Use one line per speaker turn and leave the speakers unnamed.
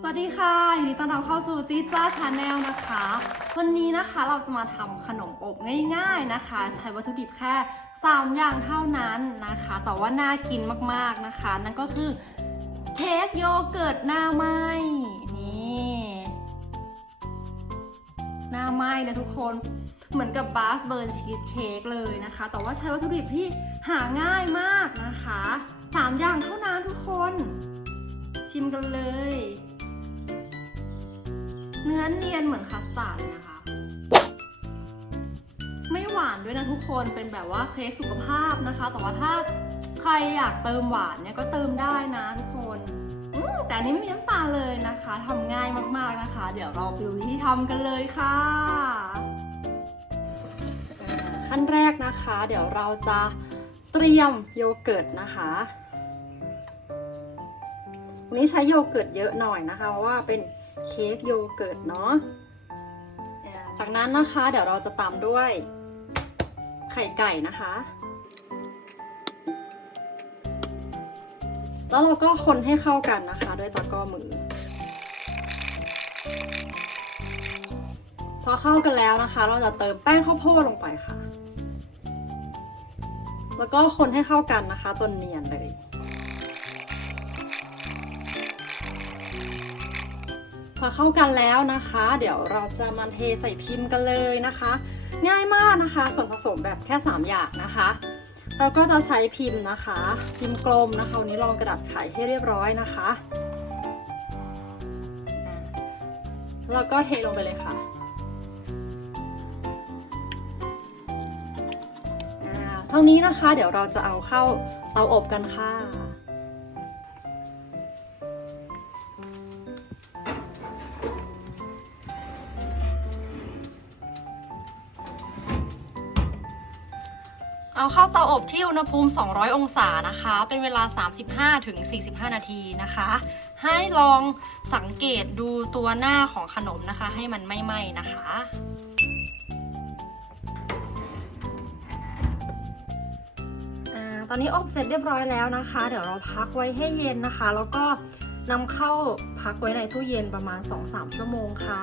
สวัสดีค่ะยินดีต้อนรับเข้าสู่จีจ้าชาแนลนะคะ วันนี้นะคะเราจะมาทำขนมอบง่ายๆนะคะ ใช้วัตถุดิบแค่ 3 อย่างเท่านั้นนะคะ แต่ว่าน่ากินมากๆนะคะ นั่นก็คือเค้กโยเกิร์ตหน้าไหม้นี่หน้าไหม้นะทุกคนเหมือนกับบาสเบิร์นชีสเค้กเลยนะคะ แต่ว่าใช้วัตถุดิบที่หาง่ายมากนะคะสามอย่างเท่านั้นทุกคน ชิมกันเลย เนื้อเนียนเหมือนคัสตาร์ดนะคะ ไม่หวานด้วยนะทุกคนเป็นแบบว่าเค้กสุขภาพนะคะ แต่ว่าถ้าใครอยากเติมหวานเนี่ยก็เติมได้นะทุกคนแต่อันนี้ไม่มีน้ำตาลเลยนะคะทำง่ายมากๆนะคะ เดี๋ยวเราไปดูวิธีทำกันเลยค่ะ ขั้นแรกนะคะ เดี๋ยวเราจะเตรียมโยเกิร์ตนะคะวันนี้ใช้โยเกิร์ตเยอะหน่อยนะคะ เพราะว่าเป็น เค้กโยเกิร์ตเนาะจากนั้นนะคะเดี๋ยวเราจะตามด้วยไข่ไก่นะคะ แล้วเราก็คนให้เข้ากันนะคะด้วยตะกร้อมือ พอเข้ากันแล้วนะคะ เราจะเติมแป้งข้าวโพดลงไปค่ะ แล้วก็คนให้เข้ากันนะคะ จนเนียนเลย พอเข้ากันแล้วนะคะ เดี๋ยวเราจะมาเทใส่พิมพ์กันเลยนะคะ ง่ายมากนะคะ ส่วนผสมแบบแค่ 3 อย่างนะคะ เราก็จะใช้พิมพ์นะคะ พิมพ์กลมนะคะวันนี้ลองกระดาษไขให้เรียบร้อยนะคะแล้วก็เทลงไปเลยค่ะอ่าเท่านี้นะคะ เดี๋ยวเราจะเอาเข้าเตาอบกันค่ะ เอาเข้าเตาอบที่อุณหภูมิ 200 องศานะคะ เป็นเวลา 35ถึง45 นาทีนะคะ ให้ลองสังเกตดูตัวหน้าของขนมนะคะ ให้มันไม่ไหม้นะคะอ่าตอนนี้อบเสร็จเรียบร้อยแล้วนะคะ เดี๋ยวเราพักไว้ให้เย็นนะคะ แล้วก็นำเข้าพักไว้ในตู้เย็นประมาณ 2-3 ชั่วโมงค่ะ